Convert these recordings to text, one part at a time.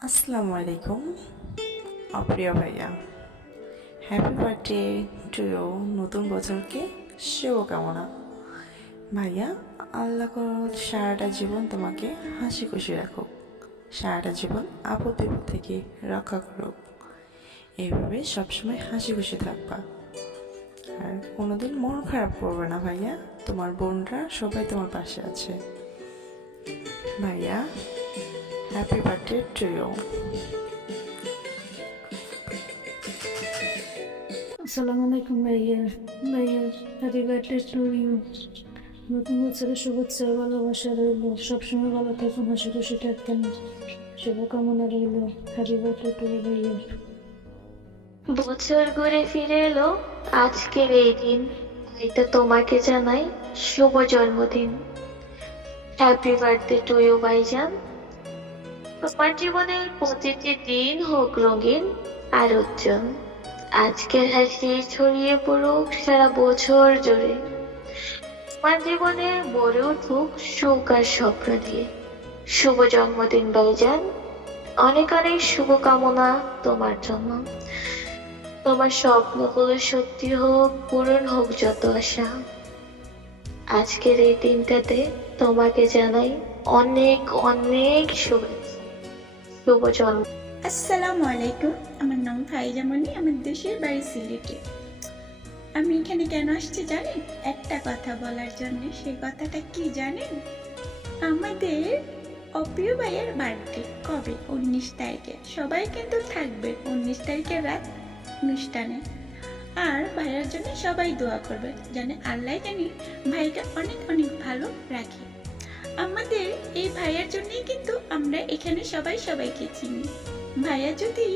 আসসালামু আলাইকুম অপ্রিয় ভাইয়া, হ্যাপি বার্থডে টু ইউ। নতুন বছরকে শুভকামনা ভাইয়া। আল্লাহ সারাটা জীবন তোমাকে হাসি খুশি রাখুক, সারাটা জীবন আপদ বিপদ থেকে রক্ষা করুক। এইভাবে সবসময় হাসি খুশি থাকবা, আর কোনোদিন মন খারাপ করবে না ভাইয়া। তোমার বোনরা সবাই তোমার পাশে আছে ভাইয়া। Happy birthday to you. আসসালামু আলাইকুম ভাইয়া। ভাইয়া হ্যাপি বার্থডে টু ইউ। নতুন বছরের শুভেচ্ছা ভালোবাসা রইল। সবসময় ভালো থাকুন, হাসি খুশি থাকতেন। শুভকামনা রইল। হ্যাপি বার্থডে টু ইউ ভাইয়া। বছর ঘুরে ফিরে এলো আজকের এই দিন, এটা তোমাকে জানাই শুভ জন্মদিন। হ্যাপি বার্থডে টু ইউ ভাইজান। তোমার জীবনের প্রতিটি দিন হোক রঙিন আর উজ্জ্বল। আজকের হাসি ছড়িয়ে পড়ুক সারা বছর জুড়ে। তোমার জীবনে গড়ে উঠুক সুখ আর স্বপ্ন দিয়ে। শুভ জন্মদিন ভাইজান, অনেক অনেক শুভকামনা তোমার জন্য। তোমার স্বপ্নগুলো সত্যি হোক, পূরণ হোক যত আশা। আজকের এই দিনটাতে তোমাকে জানাই অনেক অনেক শুভেচ্ছা। শুভ জন্ম। আসসালামু আলাইকুম। আমার নাম ফাইজা মনি, আমার দেশের বাড়ি সিলেটে। আমি এখানে কেন আসছি জানেন? একটা কথা বলার জন্য। সেই কথাটা কি জানেন? আমাদের অপ্রিয় ভাইয়ের বার্থডে কবে? 19 তারিখে। সবাই কিন্তু থাকবে 19 তারিখের রাত অনুষ্ঠানে। আর ভাইয়ার জন্য সবাই দোয়া করবে, জানে আল্লাহ জানি ভাইকে অনেক অনেক ভালো রাখে। আমাদের এই ভাইয়ার জন্যই কিন্তু আমরা এখানে সবাই সবাইকে চিনি। ভাইয়া যদি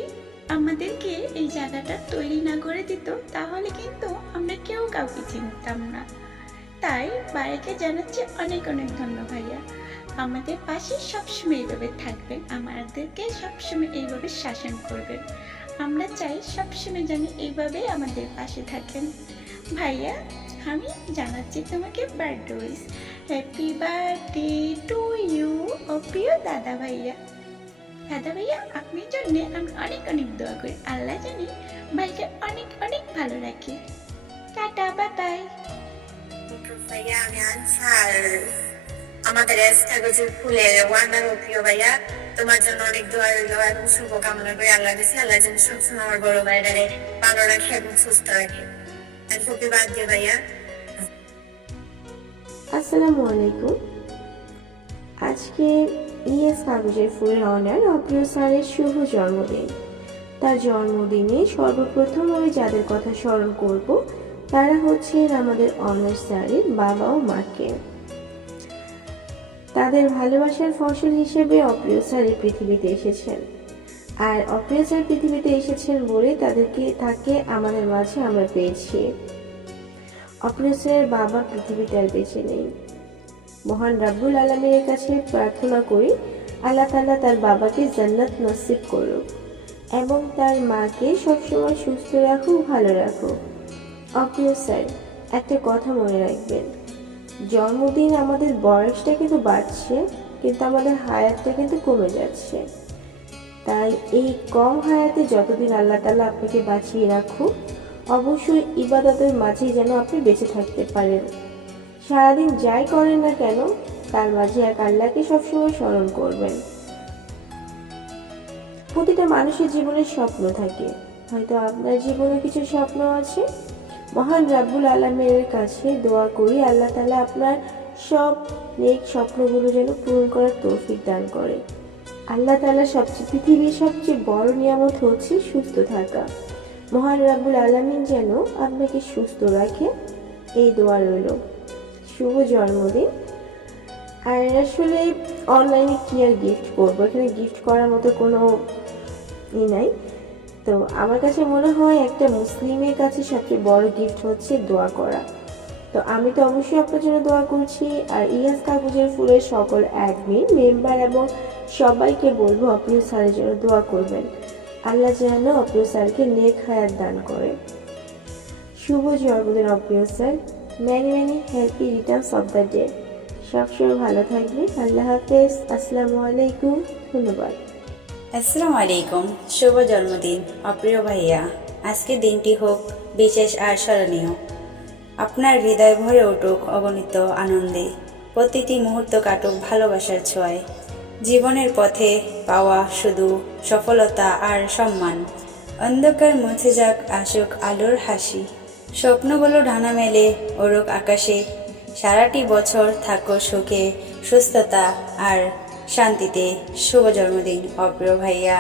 আমাদেরকে এই জায়গাটা তৈরি না করে দিত, তাহলে কিন্তু আমরা কেউ কাউকে চিনতাম না। তাই ভাইয়াকে জানাচ্ছি অনেক অনেক ধন্যবাদ ভাইয়া। আমাদের পাশে সবসময় এইভাবে থাকবেন, আমাদেরকে সবসময় এইভাবে শাসন করবেন। আমরা চাই সবসময় যেন এইভাবে আমাদের পাশে থাকেন। ভাইয়া, আমি জানাচ্ছি তোমাকে birthday wish. Happy birthday to you ও প্রিয় দাদা ভাইয়া। দাদা ভাইয়া, আপনার জন্য আমি অনেক অনেক দোয়া করি। আল্লাহ জানি ভাইকে অনেক অনেক ভালো রাখে। Tata, bye bye. ভাইয়া আমি আনসার, আমাদের কাগজের ফুলের ওয়ান্ডার প্রিয় ভাইয়া, তোমার জন্য অনেক দোয়া রইল এবং শুভকামনা করি। আল্লাহ কাছে আল্লাহ যেন সবসময় আমার বড় ভাইটারে ভালো রাখে এবং সুস্থ রাখে। হ্যাপি বার্থডে ভাইয়া। আসসালামু আলাইকুম। আজকে কাগজের ফুলের অনার অপ্রিয় স্যারের শুভ জন্মদিন। তার জন্মদিনে সর্বপ্রথম আমি যাদের কথা স্মরণ করব তারা হচ্ছেন আমাদের অনার স্যারের বাবা ও মাকে। তাদের ভালোবাসার ফসল হিসেবে অপ্রিয় স্যারের পৃথিবীতে এসেছেন, আর অপ্রিয় স্যার পৃথিবীতে এসেছেন বলে তাকে আমাদের মাঝে আমরা পেয়েছি। অপ্রিয় স্যারের বাবা পৃথিবীতে আর বেঁচে নেই। মহান রাব্বুল আলামিনের কাছে প্রার্থনা করি আল্লাহ তাআলা তার বাবাকে জান্নাত নসিব করুক এবং তার মাকে সবসময় সুস্থ রাখুক, ভালো রাখুক। অপ্রিয় স্যার, একটা কথা মনে রাখবেন, জন্মদিন আমাদের বয়সটা কিন্তু বাড়ছে, কিন্তু আমাদের হায়াতটা কিন্তু কমে যাচ্ছে। তাই এই কম হায়াতে যতদিন আল্লাহ তাআলা আপনাকে বাঁচিয়ে রাখুক, অবশ্যই ইবাদতের মাঝে যেন আপনি বেঁচে থাকতে পারেন। সারাদিন যাই করেন না কেন, তার মাঝে এক আল্লাহকে সবসময় স্মরণ করবেন। প্রতিটা মানুষের জীবনে স্বপ্ন থাকে, হয়তো আপনার জীবনে কিছু স্বপ্ন আছে। মহান রাব্বুল আলামিনের কাছে দোয়া করি আল্লাহ তাআলা আপনার সব নেক স্বপ্নগুলো যেন পূরণ করার তৌফিক দান করে। আল্লাহ তাআলা পৃথিবীর সবচেয়ে বড় নিয়ামত হচ্ছে সুস্থ থাকা। মহান রাব্বুল আলামিন যেন আপনাকে সুস্থ রাখে, এই দোয়া রইল। শুভ জন্মদিন। আর আসলে অনলাইনে কি আর গিফট করবো, এখানে গিফট করার মতো কোনো নাই। তো আমার কাছে মনে হয় একটা মুসলিমের কাছে সবচেয়ে বড় গিফট হচ্ছে দোয়া করা। তো আমি তো অবশ্যই আপনার জন্য দোয়া করছি, আর কাগজের ফুলের সকল অ্যাডমিন মেম্বার এবং সবাইকে বলবো অপ্রিয় স্যারের জন্য দোয়া করবেন। আল্লাহ যেন অপ্রিয় স্যারকে নেক হায়াত দান করে। শুভ জন্মদিন অপ্রিয় sir. Many many happy returns of the day. সবসময় ভালো থাকবেন। আল্লাহ হাফেজ। আসসালামু আলাইকুম। ধন্যবাদ। আসসালামু আলাইকুম। শুভ জন্মদিন অপ্রিয় ভাইয়া। আজকের দিনটি হোক বিশেষ আর স্মরণীয়। আপনার হৃদয় ভরে উঠুক অগণিত আনন্দে, প্রতিটি মুহূর্ত কাটুক ভালোবাসার ছোঁয়ায়। জীবনের পথে পাওয়া শুধু সফলতা আর সম্মান, অন্ধকার মুছে যাক, আসুক আলোর হাসি। স্বপ্নগুলো ডানা মেলে ওড়ুক আকাশে, সারাটি বছর থাকো সুখে, সুস্থতা আর শান্তিতে। শুভ জন্মদিন অপ্রিয় ভাইয়া।